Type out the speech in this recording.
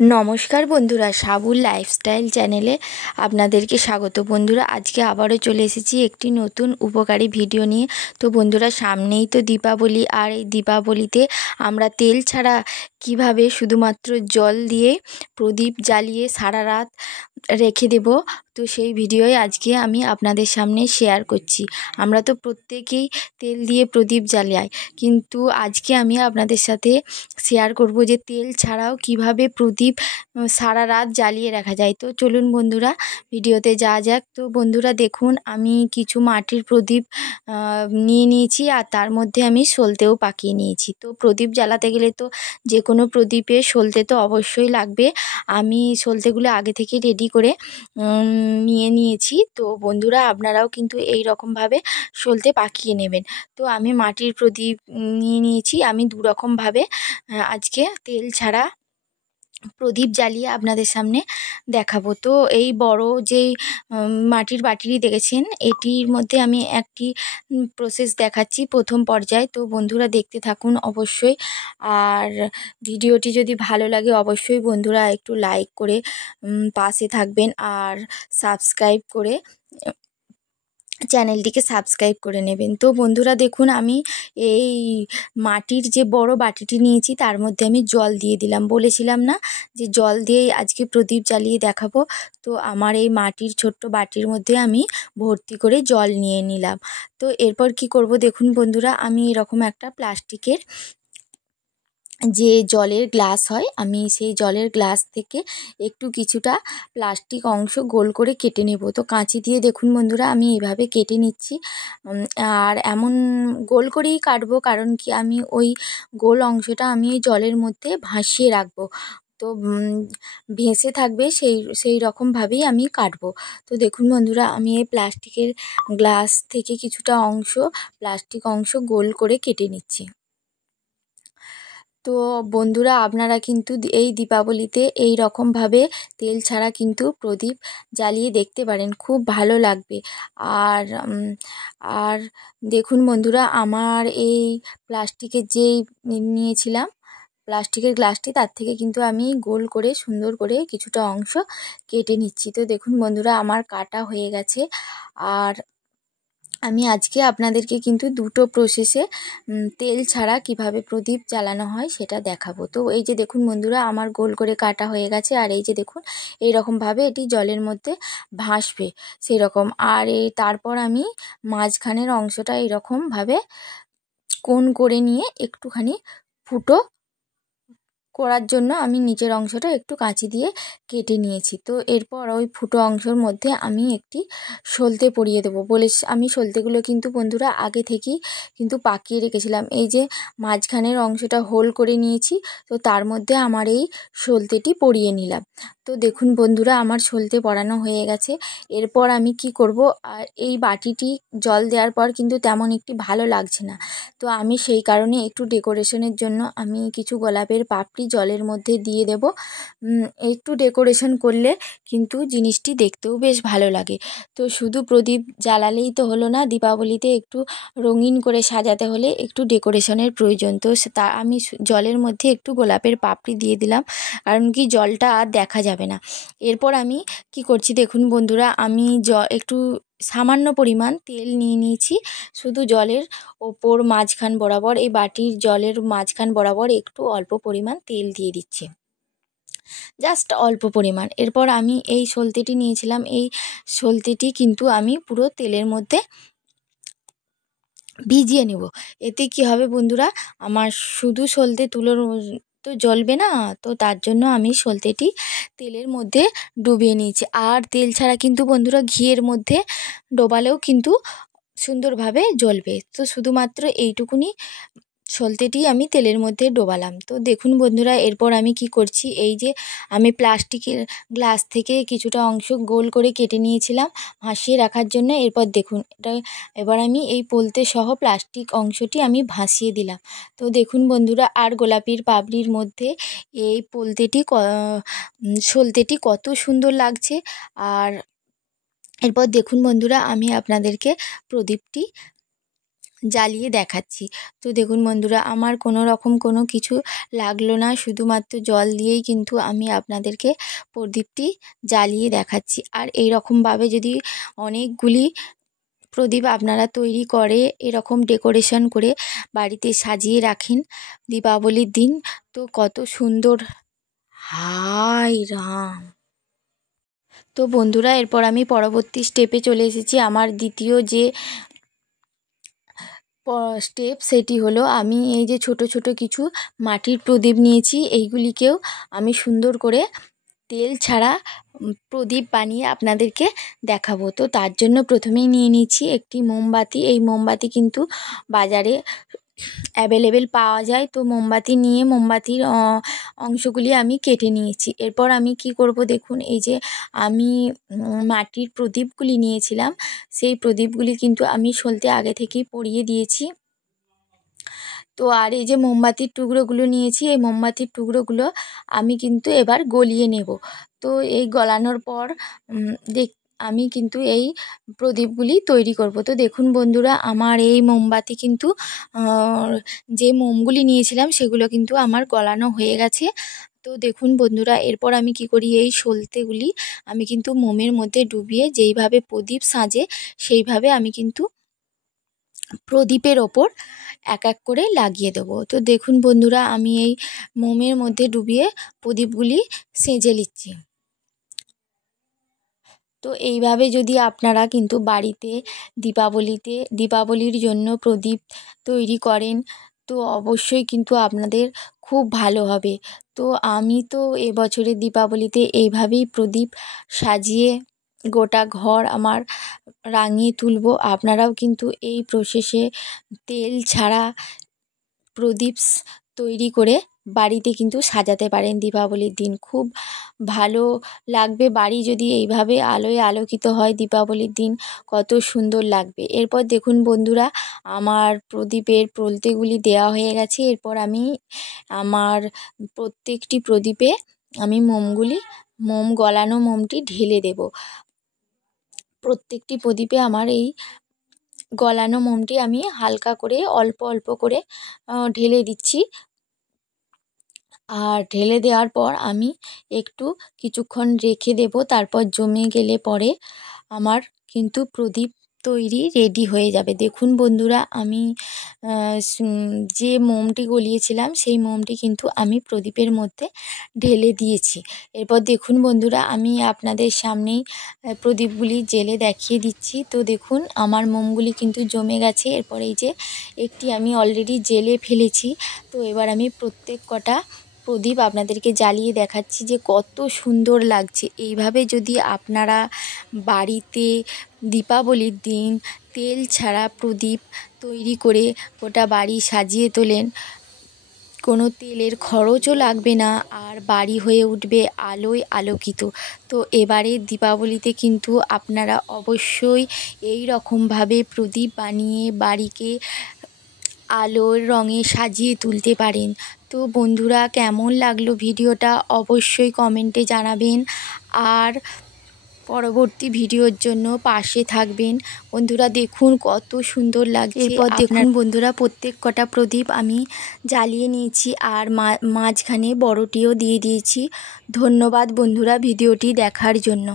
नमस्कार बंधुरा साबुल लाइफस्टाइल चैनेले आपनादेरके स्वागत। बंधुरा आज के आबारो चले एसेछि एकटी नतून उपकारी भिडियो निये। तो बंधुरा सामनेई तो दीपावली और এই दीपावलीते आमरा तेल छाड़ा किभाबे शुधुमात्र जल दिए प्रदीप जालिए सारा रात रेखे देब, तो सेई भिडियोई आजके आमी आपनादेर सामने शेयर करछि। आमरा तो प्रत्येकेई तेल दिए प्रदीप जालाई, किन्तु आजके आमी आपनादेर साथे शेयर करब जे तेल छाड़ाओ किभाबे प्रदीप सारा रात জ্বালিয়ে রাখা যায়। তো চলুন বন্ধুরা ভিডিওতে যাওয়া যাক। তো বন্ধুরা দেখুন আমি কিছু মাটির প্রদীপ নিয়ে নিয়েছি আর তার মধ্যে আমি সলতেও পাকিয়ে নিয়েছি। তো প্রদীপ জ্বালাতে গেলে তো যে কোনো প্রদীপে সলতে তো অবশ্যই লাগবে। আমি সলতেগুলো আগে থেকে রেডি করে নিয়ে নিয়েছি। তো বন্ধুরা আপনারাও কিন্তু এই রকমভাবে সলতে পাকিয়ে নেবেন। তো আমি মাটির প্রদীপ নিয়ে নিয়েছি। আমি দু রকমভাবে আজকে তেল ছাড়া প্রদীপ জ্বালিয়ে আপনাদের সামনে দেখাবো। তো এই বড় যেই মাটির বাটিটি দেখেছেন এটির মধ্যে আমি একটি প্রসেস দেখাচ্ছি প্রথম পর্যায়ে। তো বন্ধুরা দেখতে থাকুন অবশ্যই, আর ভিডিওটি যদি ভালো লাগে অবশ্যই বন্ধুরা একটু লাইক করে পাশে থাকবেন আর সাবস্ক্রাইব করে চ্যানেলটিকে সাবস্ক্রাইব করে নেবেন। তো বন্ধুরা দেখুন আমি এই মাটির যে বড় বাটিটি নিয়েছি তার মধ্যে আমি জল দিয়ে দিলাম। বলেছিলাম না যে জল দিয়েই আজকে প্রদীপ জ্বালিয়ে দেখাবো। তো আমার এই মাটির ছোট্ট বাটির মধ্যে আমি ভর্তি করে জল নিয়ে নিলাম। তো এরপর কি করব দেখুন বন্ধুরা, আমি এরকম একটা প্লাস্টিকের যে জলের গ্লাস হয়, আমি সেই জলের গ্লাস থেকে একটু কিছুটা প্লাস্টিক অংশ গোল করে কেটে নেব। তো কাঁচি দিয়ে দেখুন বন্ধুরা আমি এইভাবে কেটে নিচ্ছি, আর এমন গোল করেই কাটবো কারণ কি আমি ওই গোল অংশটা আমি জলের মধ্যে ভাসিয়ে রাখবো, তো ভেসে থাকবে সেই রকমভাবেই আমি কাটবো। তো দেখুন বন্ধুরা আমি এই প্লাস্টিকের গ্লাস থেকে কিছুটা প্লাস্টিক অংশ গোল করে কেটে নিচ্ছি। তো বন্ধুরা আপনারা কিন্তু এই দীপাবলিতে এই রকমভাবে তেল ছাড়া কিন্তু প্রদীপ জ্বালিয়ে দেখতে পারেন, খুব ভালো লাগবে। আর আর দেখুন বন্ধুরা আমার এই প্লাস্টিকের যেই নিয়েছিলাম প্লাস্টিকের গ্লাসটি তার থেকে কিন্তু আমি গোল করে সুন্দর করে কিছুটা অংশ কেটে নিচ্ছি। তো দেখুন বন্ধুরা আমার কাটা হয়ে গেছে, আর আমি আজকে আপনাদেরকে কিন্তু দুটো প্রসেসে তেল ছাড়া কিভাবে প্রদীপ জ্বালানো হয় সেটা দেখাবো। তো এই যে দেখুন বন্ধুরা আমার গোল করে কাটা হয়ে গেছে, আর এই যে দেখুন এই রকমভাবে এটি জলের মধ্যে ভাসবে সেই রকম। আর তারপর আমি মাঝখানের অংশটা এইরকমভাবে কোণ করে নিয়ে একটুখানি ফুটো করার জন্য আমি নিচের অংশটা একটু কাঁচি দিয়ে কেটে নিয়েছি। তো এরপর ওই ফুটো অংশের মধ্যে আমি একটি সলতে পরিয়ে দেবো। আমি সলতেগুলো কিন্তু বন্ধুরা আগে থেকেই কিন্তু পাকিয়ে রেখেছিলাম। এই যে মাঝখানের অংশটা হোল করে নিয়েছি, তো তার মধ্যে আমার এই সলতেটি পরিয়ে নিলাম। তো দেখুন বন্ধুরা আমার সলতে পরানো হয়ে গেছে। এরপর আমি কি করব, এই বাটিটি জল দেওয়ার পর কিন্তু তেমন একটি ভালো লাগছে না। তো আমি সেই কারণে একটু ডেকোরেশনের জন্য আমি কিছু গোলাপের পাপড়ি জলের মধ্যে দিয়ে দেব। একটু ডেকোরেশন করলে কিন্তু জিনিসটি দেখতেও বেশ ভালো লাগে। তো শুধু প্রদীপ জ্বালালেই তো হলো না, দীপাবলিতে একটু রঙিন করে সাজাতে হলে একটু ডেকোরেশনের প্রয়োজন। তো তা আমি জলের মধ্যে একটু গোলাপের পাপড়ি দিয়ে দিলাম, কারণ কি জলটা আর দেখা যাবে না। এরপর আমি কি করছি দেখুন বন্ধুরা, আমি একটু সামান্য পরিমাণ তেল নিয়ে নিয়েছি, শুধু জলের ওপর মাঝখান বরাবর এই বাটির জলের মাঝখান বরাবর একটু অল্প পরিমাণ তেল দিয়ে দিচ্ছি, জাস্ট অল্প পরিমাণ। এরপর আমি এই সলতেটি নিয়েছিলাম, এই সলতেটি কিন্তু আমি পুরো তেলের মধ্যে ভিজিয়ে নেব। এতে কি হবে বন্ধুরা, আমার শুধু সলতে তুলোর তো জ্বলবে না, তো তার জন্য আমি সলতেটি তেলের মধ্যে ডুবিয়ে নিয়েছি। আর তেল ছাড়া কিন্তু বন্ধুরা ঘিয়ের মধ্যে ডোবালেও কিন্তু সুন্দরভাবে জ্বলবে। তো শুধুমাত্র এইটুকুনি সলতেটি আমি তেলের মধ্যে ডোবালাম। তো দেখুন বন্ধুরা এরপর আমি কি করছি, এই যে আমি প্লাস্টিকের গ্লাস থেকে কিছুটা অংশ গোল করে কেটে নিয়েছিলাম ভাসিয়ে রাখার জন্য। এরপর দেখুন এবার আমি এই পোলতে সহ প্লাস্টিক অংশটি আমি ভাসিয়ে দিলাম। তো দেখুন বন্ধুরা আর গোলাপির পাপড়ির মধ্যে এই সলতেটি কত সুন্দর লাগছে। আর এরপর দেখুন বন্ধুরা আমি আপনাদেরকে প্রদীপটি জ্বালিয়ে দেখাচ্ছি। তো দেখুন বন্ধুরা, আমার কোনো রকম কোনো কিছু লাগলো না, শুধুমাত্র জল দিয়েই কিন্তু আমি আপনাদেরকে প্রদীপটি জ্বালিয়ে দেখাচ্ছি। আর এই রকমভাবে যদি অনেকগুলি প্রদীপ আপনারা তৈরি করে এরকম ডেকোরেশন করে বাড়িতে সাজিয়ে রাখেন দীপাবলির দিন, তো কত সুন্দর। হায় রাম! তো বন্ধুরা, এরপর আমি পরবর্তী স্টেপে চলে এসেছি। আমার দ্বিতীয় যে স্টেপ সেটি হলো, আমি এই যে ছোট ছোট কিছু মাটির প্রদীপ নিয়েছি, এইগুলিকেও আমি সুন্দর করে তেল ছাড়া প্রদীপ বানিয়ে আপনাদেরকে দেখাবো। তো তার জন্য প্রথমেই নিয়ে নিচ্ছি একটি মোমবাতি। এই মোমবাতি কিন্তু বাজারে অ্যাভেলেবেল পাওয়া যায়। তো মোমবাতি নিয়ে মোমবাতির অংশগুলি আমি কেটে নিয়েছি। এরপর আমি কি করব দেখুন, এই যে আমি মাটির প্রদীপগুলি নিয়েছিলাম, সেই প্রদীপগুলি কিন্তু আমি সলতে আগে থেকেই পরিয়ে দিয়েছি। তো আর এই যে মোমবাতির টুকরোগুলো নিয়েছি, এই মোমবাতির টুকরোগুলো আমি কিন্তু এবার গলিয়ে নেব। তো এই গলানোর পর আমি কিন্তু এই প্রদীপগুলি তৈরি করব। তো দেখুন বন্ধুরা, আমার এই মোমবাতি কিন্তু যে মোমগুলি নিয়েছিলাম সেগুলো কিন্তু আমার গলানো হয়ে গেছে। তো দেখুন বন্ধুরা, এরপর আমি কি করি, এই সলতেগুলি আমি কিন্তু মোমের মধ্যে ডুবিয়ে যেইভাবে প্রদীপ সাজে সেইভাবে আমি কিন্তু প্রদীপের ওপর এক এক করে লাগিয়ে দেবো। তো দেখুন বন্ধুরা, আমি এই মোমের মধ্যে ডুবিয়ে প্রদীপগুলি সেজে নিচ্ছি। তো এইভাবে যদি আপনারা কিন্তু বাড়িতে দীপাবলির জন্য প্রদীপ তৈরি করেন, তো অবশ্যই কিন্তু আপনাদের খুব ভালো হবে। তো আমি তো এবছরের দীপাবলিতে এইভাবেই প্রদীপ সাজিয়ে গোটা ঘর আমার রাঙিয়ে তুলব। আপনারাও কিন্তু এই প্রসেসে তেল ছাড়া প্রদীপ তৈরি করে বাড়িতে কিন্তু সাজাতে পারেন দীপাবলির দিন। খুব ভালো লাগবে বাড়ি যদি এইভাবে আলোয় আলোকিত হয় দীপাবলির দিন, কত সুন্দর লাগবে। এরপর দেখুন বন্ধুরা, আমার প্রদীপের প্রলতেগুলি দেওয়া হয়ে গেছে। এরপর আমি আমার প্রত্যেকটি প্রদীপে আমি মোম গলানো মোমটি ঢেলে দেব। প্রত্যেকটি প্রদীপে আমার এই গলানো মোমটি আমি হালকা করে অল্প অল্প করে ঢেলে দিচ্ছি। আর ঢেলে দেওয়ার পর আমি একটু কিছুক্ষণ রেখে দেব। তারপর জমে গেলে পরে আমার কিন্তু প্রদীপ তৈরি রেডি হয়ে যাবে। দেখুন বন্ধুরা, আমি যে মোমটি গলিয়েছিলাম সেই মোমটি কিন্তু আমি প্রদীপের মধ্যে ঢেলে দিয়েছি। এরপর দেখুন বন্ধুরা, আমি আপনাদের সামনেই প্রদীপগুলি জেলে দেখিয়ে দিচ্ছি। তো দেখুন, আমার মোমগুলি কিন্তু জমে গেছে। এরপর এই যে একটি আমি অলরেডি জেলে ফেলেছি। তো এবার আমি প্রত্যেক কটা প্রদীপ আপনাদেরকে জ্বালিয়ে দেখাচ্ছি যে কত সুন্দর লাগছে। এইভাবে যদি আপনারা বাড়িতে দীপাবলির দিন তেল ছাড়া প্রদীপ তৈরি করে গোটা বাড়ি সাজিয়ে তোলেন, কোনো তেলের খরচও লাগবে না, আর বাড়ি হয়ে উঠবে আলোয় আলোকিত। তো এবারে দীপাবলিতে কিন্তু আপনারা অবশ্যই এই রকমভাবে প্রদীপ বানিয়ে বাড়িকে আলোর রঙে সাজিয়ে তুলতে পারেন। তো বন্ধুরা, কেমন লাগলো ভিডিওটা অবশ্যই কমেন্টে জানাবেন, আর পরবর্তী ভিডিওর জন্য পাশে থাকবেন। বন্ধুরা দেখুন কত সুন্দর লাগছে। এরপর দেখুন বন্ধুরা, প্রত্যেক কটা প্রদীপ আমি জ্বালিয়ে নিয়েছি, আর মাঝখানে বড়টিও দিয়ে দিয়েছি। ধন্যবাদ বন্ধুরা ভিডিওটি দেখার জন্য।